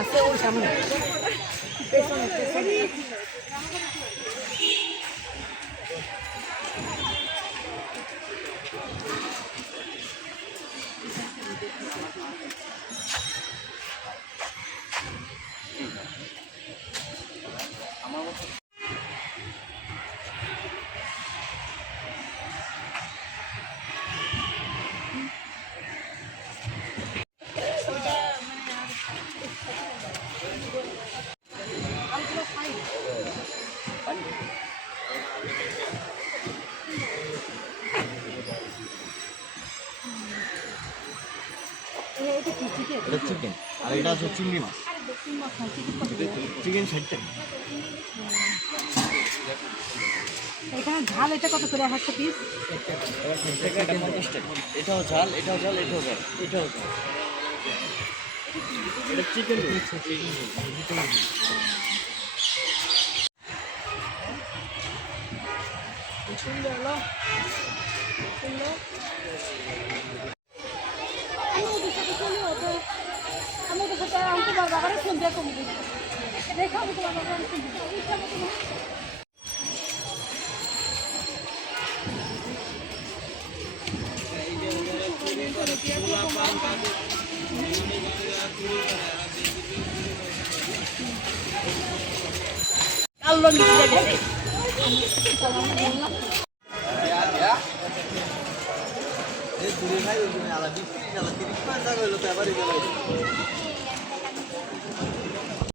আছে ওই সামনে। পেছনে পেছনে এটা চিকেন আর এটা আছে চিংড়ি মাছ। চিকেন ষাটটা। এখানে ঝাল এটা কত করে হচ্ছে পিস এটাও ঝাল এটাও ঝাল এটাও ঝাল এটাও ঝাল। এটা চিকেন চিকেন আমি ওদের সাথে আমি তোমার বাবারে দিয়ে কমে দিই দেখো আমি তোমার বাবারে দিই আল্লাহ নিচে গেছে ভাই আলাদা। বিশ আলাদা তিরিশ টাকা হইল তো এবারই